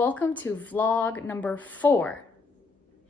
welcome to vlog number 4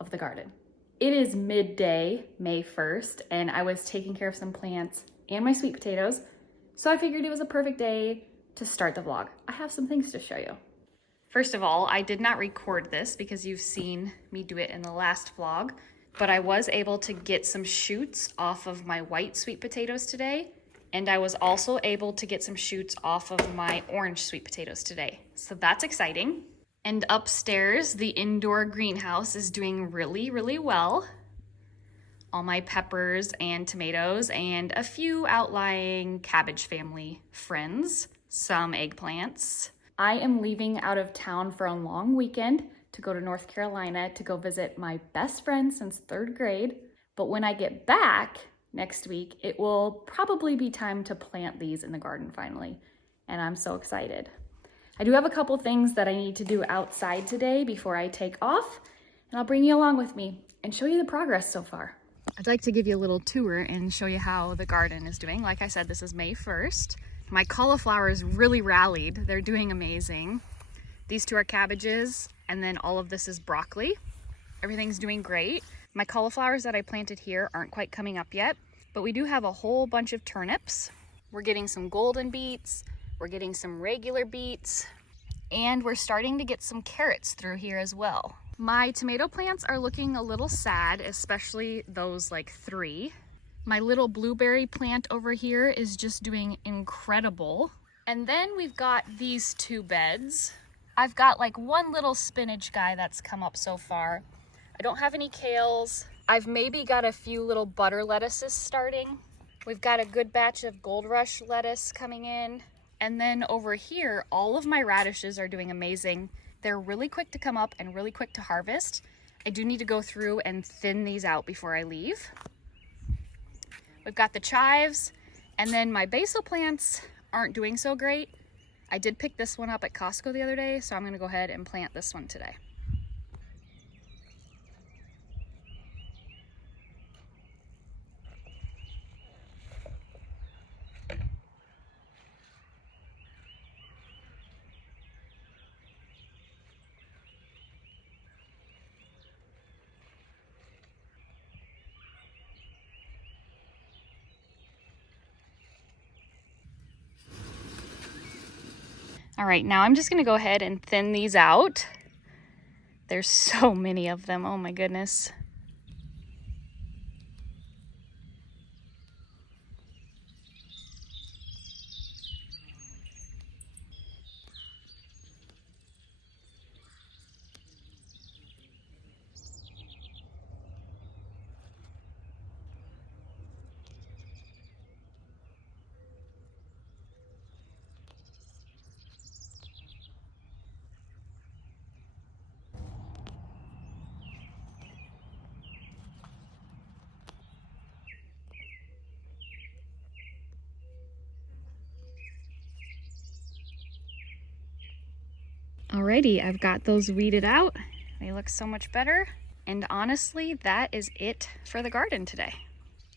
of the garden. It is midday, May 1st, and I was taking care of some plants and my sweet potatoes, so I figured it was a perfect day to start the vlog. I have some things to show you. First of all, I did not record this because you've seen me do it in the last vlog, but I was able to get some shoots off of my white sweet potatoes today, and I was also able to get some shoots off of my orange sweet potatoes today. So that's exciting. And upstairs, the indoor greenhouse is doing really well. All my peppers and tomatoes and a few outlying cabbage family friends, some eggplants. I am leaving out of town for a long weekend to go to North Carolina to go visit my best friend since 3rd grade. But when I get back next week, it will probably be time to plant these in the garden finally. And I'm so excited. I do have a couple things that I need to do outside today before I take off, and I'll bring you along with me and show you the progress so far. I'd like to give you a little tour and show you how the garden is doing. Like I said, this is May 1st. My cauliflowers really rallied. They're doing amazing. These two are cabbages, and then all of this is broccoli. Everything's doing great. My cauliflowers that I planted here aren't quite coming up yet, but we do have a whole bunch of turnips. We're getting some golden beets, we're getting some regular beets, and we're starting to get some carrots through here as well. My tomato plants are looking a little sad, especially those like 3. My little blueberry plant over here is just doing incredible. And then we've got these 2 beds. I've got like one little spinach guy that's come up so far. I don't have any kales. I've maybe got a few little butter lettuces starting. We've got a good batch of Gold Rush lettuce coming in. And then over here, all of my radishes are doing amazing. They're really quick to come up and really quick to harvest. I do need to go through and thin these out before I leave. We've got the chives, and then my basil plants aren't doing so great. I did pick this one up at Costco the other day, so I'm gonna go ahead and plant this one today. All right, now I'm just gonna go ahead and thin these out. There's so many of them, oh my goodness. Alrighty, I've got those weeded out. They look so much better. And honestly, that is it for the garden today.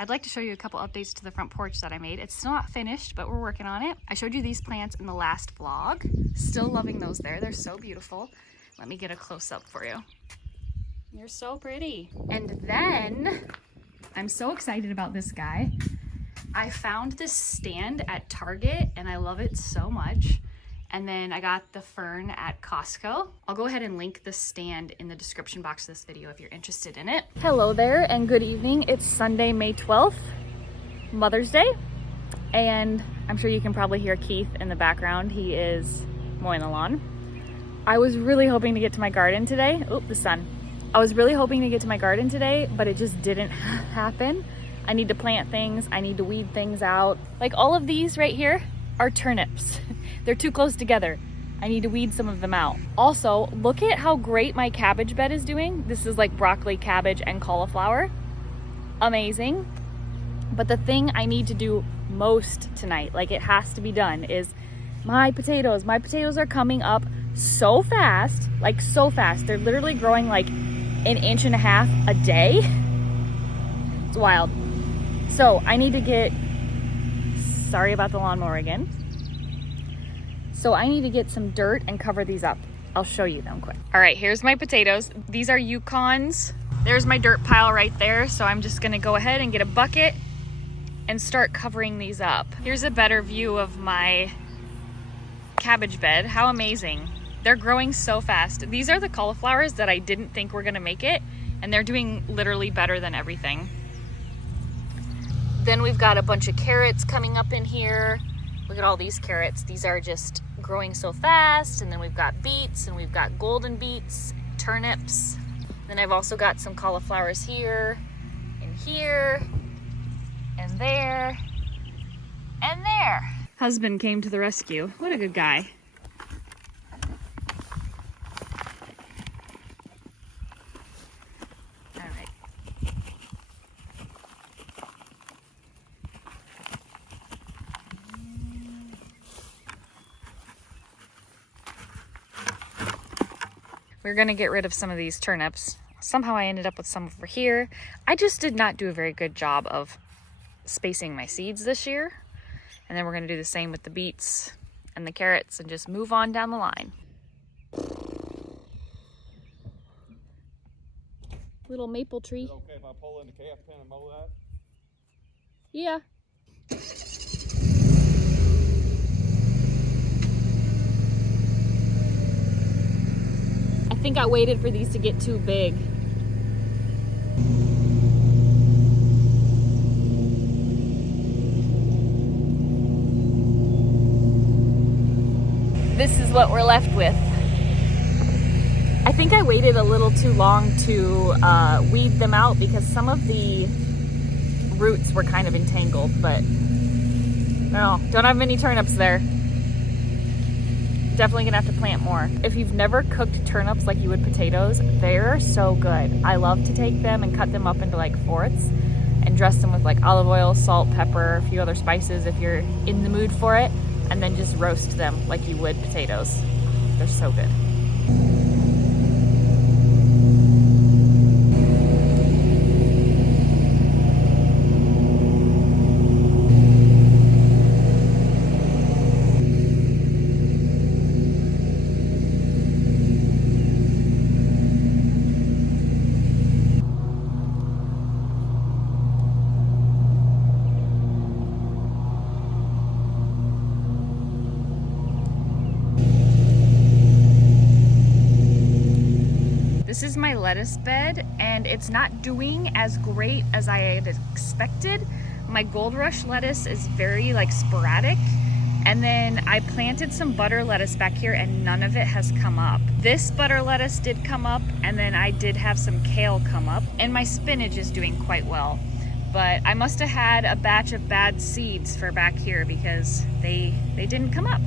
I'd like to show you a couple updates to the front porch that I made. It's still not finished, but we're working on it. I showed you these plants in the last vlog. Still loving those there. They're so beautiful. Let me get a close-up for you. You're so pretty. And then, I'm so excited about this guy. I found this stand at Target, and I love it so much. And then I got the fern at Costco. I'll go ahead and link the stand in the description box of this video if you're interested in it. Hello there and good evening. It's Sunday, May 12th, Mother's Day. And I'm sure you can probably hear Keith in the background. He is mowing the lawn. I was really hoping to get to my garden today. Oh, the sun. I was really hoping to get to my garden today, but it just didn't happen. I need to plant things. I need to weed things out. Like all of these right here are turnips. They're too close together. I need to weed some of them out. Also, look at how great my cabbage bed is doing. This is like broccoli, cabbage, and cauliflower. Amazing. But the thing I need to do most tonight, like it has to be done, is my potatoes. My potatoes are coming up so fast, like so fast. They're literally growing like 1.5 inches a day. It's wild. So I need to get, sorry about the lawnmower again. So I need to get some dirt and cover these up. I'll show you them quick. All right, here's my potatoes. These are Yukons. There's my dirt pile right there. So I'm just gonna go ahead and get a bucket and start covering these up. Here's a better view of my cabbage bed. How amazing. They're growing so fast. These are the cauliflowers that I didn't think were gonna make it, and they're doing literally better than everything. Then we've got a bunch of carrots coming up in here. Look at all these carrots. These are just growing so fast. And then we've got beets, and we've got golden beets, turnips. Then I've also got some cauliflowers here, and there, and there. Husband came to the rescue. What a good guy. All right. We're gonna get rid of some of these turnips. Somehow I ended up with some over here. I just did not do a very good job of spacing my seeds this year. And then we're gonna do the same with the beets and the carrots and just move on down the line. Little maple tree. Is it okay if I pull in the calf pen and mow that? Yeah. I think I waited for these to get too big. This is what we're left with. I think I waited a little too long to weed them out because some of the roots were kind of entangled, but no, don't have many turnips there. Definitely gonna have to plant more. If you've never cooked turnips like you would potatoes, they're so good. I love to take them and cut them up into like fourths and dress them with like olive oil, salt, pepper, a few other spices if you're in the mood for it, and then just roast them like you would potatoes. They're so good. This is my lettuce bed, and it's not doing as great as I had expected. My Gold Rush lettuce is very like sporadic, and then I planted some butter lettuce back here and none of it has come up. This butter lettuce did come up, and then I did have some kale come up, and my spinach is doing quite well. But I must have had a batch of bad seeds for back here because they didn't come up.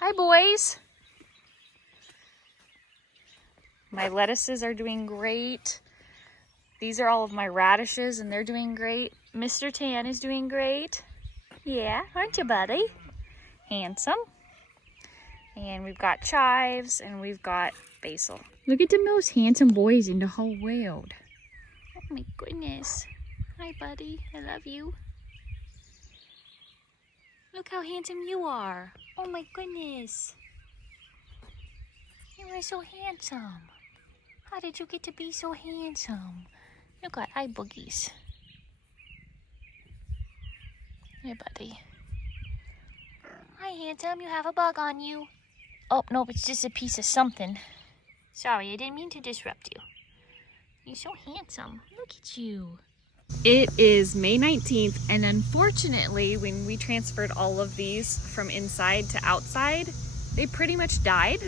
Hi, boys. My lettuces are doing great. These are all of my radishes, and they're doing great. Mr. Tan is doing great. Yeah, aren't you, buddy? Handsome. And we've got chives, and we've got basil. Look at the most handsome boys in the whole world. Oh my goodness. Hi, buddy. I love you. Look how handsome you are. Oh my goodness. You are so handsome. How did you get to be so handsome? You got eye boogies. Hey, buddy. Hi, handsome. You have a bug on you. Oh, nope. It's just a piece of something. Sorry, I didn't mean to disrupt you. You're so handsome. Look at you. It is May 19th, and unfortunately, when we transferred all of these from inside to outside, they pretty much died.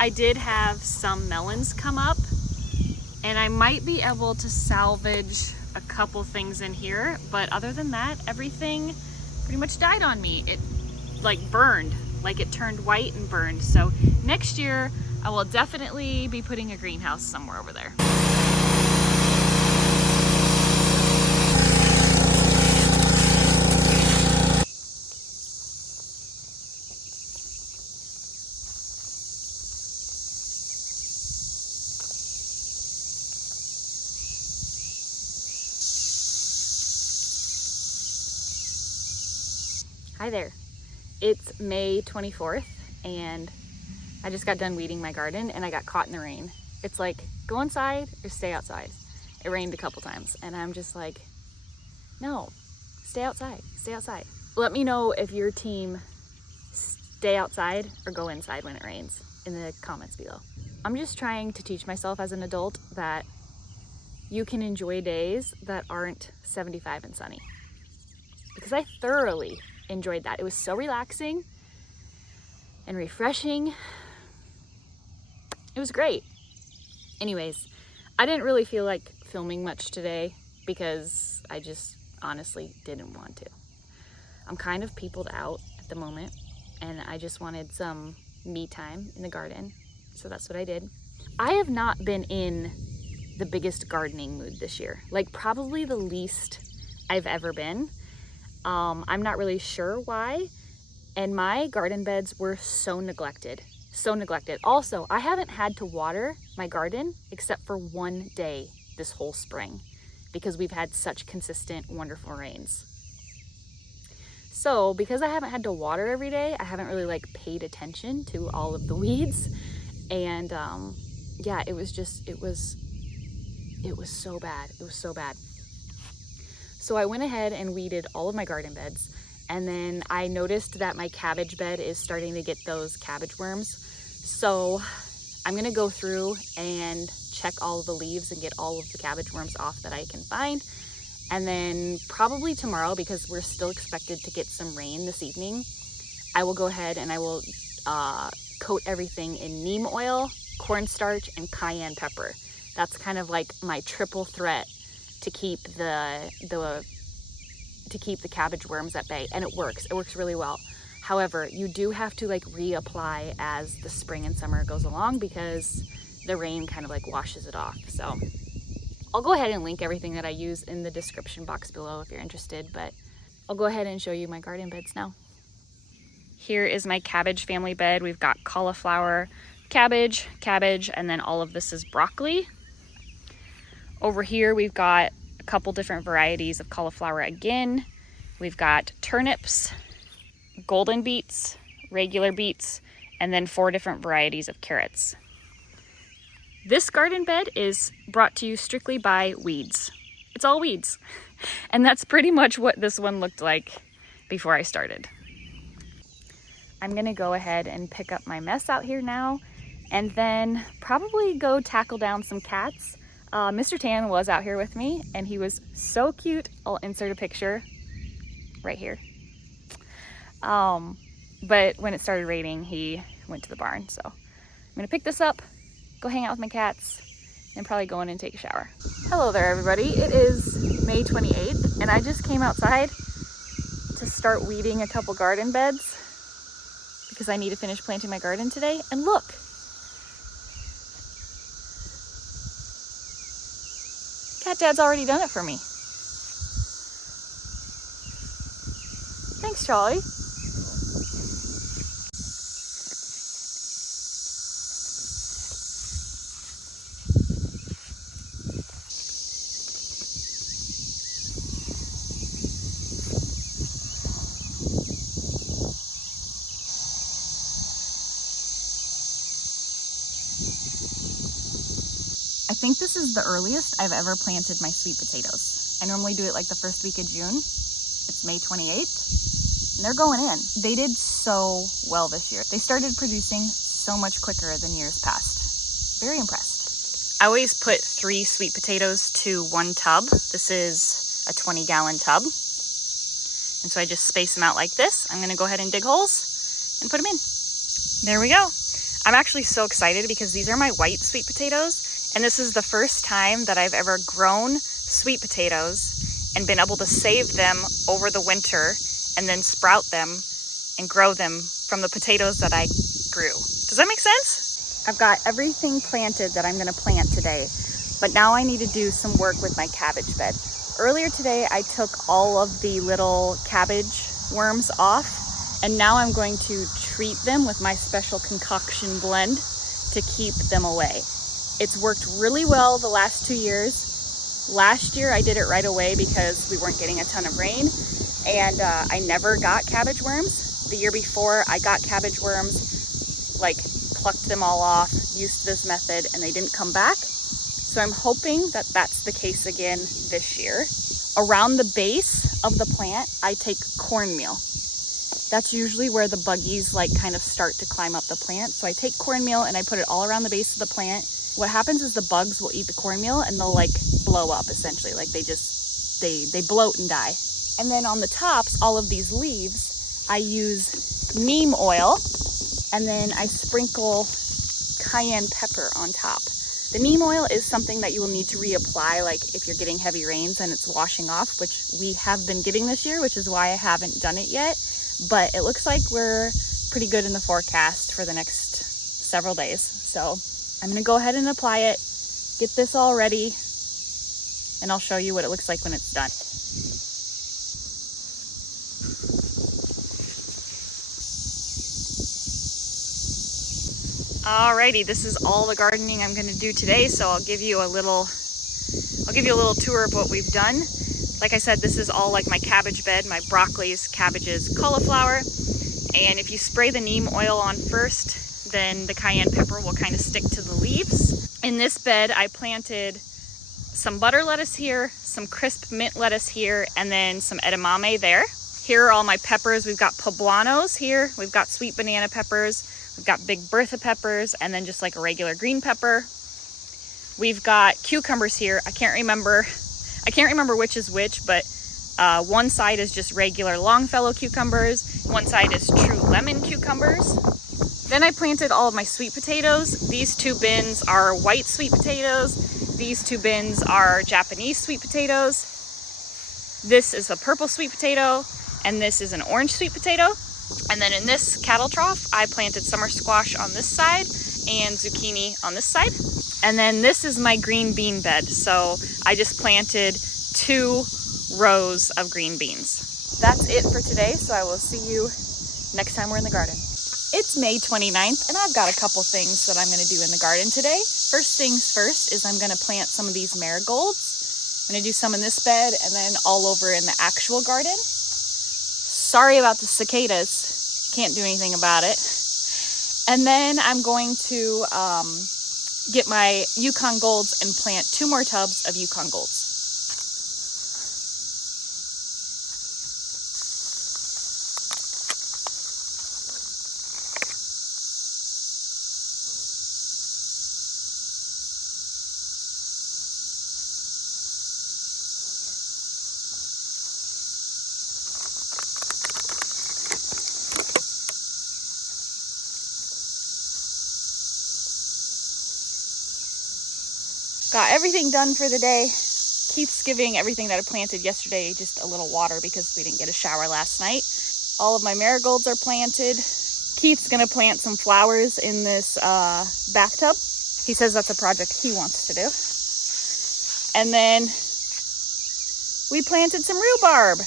I did have some melons come up, and I might be able to salvage a couple things in here, but other than that, everything pretty much died on me. It like burned, like it turned white and burned. So next year, I will definitely be putting a greenhouse somewhere over there. Hi there. It's May 24th and I just got done weeding my garden and I got caught in the rain. It's like, go inside or stay outside. It rained a couple times and I'm just like, no, stay outside, stay outside. Let me know if your team stay outside or go inside when it rains in the comments below. I'm just trying to teach myself as an adult that you can enjoy days that aren't 75 and sunny. Because I thoroughly enjoyed that. It was so relaxing and refreshing. It was great. Anyways, I didn't really feel like filming much today because I just honestly didn't want to. I'm kind of peopled out at the moment and I just wanted some me time in the garden. So that's what I did. I have not been in the biggest gardening mood this year. Like probably the least I've ever been. I'm not really sure why. And my garden beds were so neglected. So neglected. Also, I haven't had to water my garden except for one day this whole spring because we've had such consistent, wonderful rains. So because I haven't had to water every day, I haven't really like paid attention to all of the weeds. And yeah, it was so bad. It was so bad. So I went ahead and weeded all of my garden beds. And then I noticed that my cabbage bed is starting to get those cabbage worms. So I'm gonna go through and check all of the leaves and get all of the cabbage worms off that I can find. And then probably tomorrow, because we're still expected to get some rain this evening, I will go ahead and I will coat everything in neem oil, cornstarch, and cayenne pepper. That's kind of like my triple threat to keep the cabbage worms at bay, and it works really well. However, you do have to like reapply as the spring and summer goes along because the rain kind of like washes it off. So I'll go ahead and link everything that I use in the description box below if you're interested, but I'll go ahead and show you my garden beds now. Here is my cabbage family bed. We've got cauliflower, cabbage, and then all of this is broccoli. Over here, we've got a couple different varieties of cauliflower again. We've got turnips, golden beets, regular beets, and then 4 different varieties of carrots. This garden bed is brought to you strictly by weeds. It's all weeds. And that's pretty much what this one looked like before I started. I'm gonna go ahead and pick up my mess out here now and then probably go tackle down some cats. Mr. Tan was out here with me and he was so cute. I'll insert a picture right here. But when it started raining, he went to the barn. So I'm gonna pick this up, go hang out with my cats, and probably go in and take a shower. Hello there, everybody. It is May 28th, and I just came outside to start weeding a couple garden beds because I need to finish planting my garden today. And look, Cat Dad's already done it for me. Thanks, Charlie. I think this is the earliest I've ever planted my sweet potatoes. I normally do it like the first week of June. It's May 28th, and they're going in. They did so well this year. They started producing so much quicker than years past. Very impressed. I always put 3 sweet potatoes to 1 tub. This is a 20-gallon tub. And so I just space them out like this. I'm gonna go ahead and dig holes and put them in. There we go. I'm actually so excited because these are my white sweet potatoes. And this is the first time that I've ever grown sweet potatoes and been able to save them over the winter and then sprout them and grow them from the potatoes that I grew. Does that make sense? I've got everything planted that I'm gonna plant today, but now I need to do some work with my cabbage bed. Earlier today, I took all of the little cabbage worms off, and now I'm going to treat them with my special concoction blend to keep them away. It's worked really well the last 2 years. Last year I did it right away because we weren't getting a ton of rain. and I never got cabbage worms. The year before I got cabbage worms, like plucked them all off, used this method, and they didn't come back. So I'm hoping that that's the case again this year. Around the base of the plant, I take cornmeal. That's usually where the buggies like kind of start to climb up the plant. So I take cornmeal and I put it all around the base of the plant. What happens is the bugs will eat the cornmeal and they'll like blow up essentially. Like they bloat and die. And then on the tops, all of these leaves, I use neem oil, and then I sprinkle cayenne pepper on top. The neem oil is something that you will need to reapply, like if you're getting heavy rains and it's washing off, which we have been getting this year, which is why I haven't done it yet. But it looks like we're pretty good in the forecast for the next several days. So I'm gonna go ahead and apply it, get this all ready, and I'll show you what it looks like when it's done. Alrighty, this is all the gardening I'm going to do today, so I'll give you a little tour of what we've done. Like I said, this is all like my cabbage bed, my broccolis, cabbages, cauliflower, and if you spray the neem oil on first, then the cayenne pepper will kind of stick to the leaves. In this bed, I planted some butter lettuce here, some crisp mint lettuce here, and then some edamame there. Here are all my peppers. We've got poblanos here, we've got sweet banana peppers, we've got big Bertha peppers, and then just like a regular green pepper. We've got cucumbers here. I can't remember which is which, but one side is just regular Longfellow cucumbers. One side is true lemon cucumbers. Then I planted all of my sweet potatoes. These two bins are white sweet potatoes. These two bins are Japanese sweet potatoes. This is a purple sweet potato, and this is an orange sweet potato. And then in this cattle trough, I planted summer squash on this side and zucchini on this side. And then this is my green bean bed. So I just planted 2 rows of green beans. That's it for today. So I will see you next time we're in the garden. It's May 29th and I've got a couple things that I'm going to do in the garden today. First things first is I'm going to plant some of these marigolds. I'm going to do some in this bed and then all over in the actual garden. Sorry about the cicadas, can't do anything about it. And then I'm going to get my Yukon Golds and plant 2 more tubs of Yukon Golds. Got everything done for the day. Keith's giving everything that I planted yesterday just a little water because we didn't get a shower last night. All of my marigolds are planted. Keith's gonna plant some flowers in this bathtub. He says that's a project he wants to do. And then we planted some rhubarb.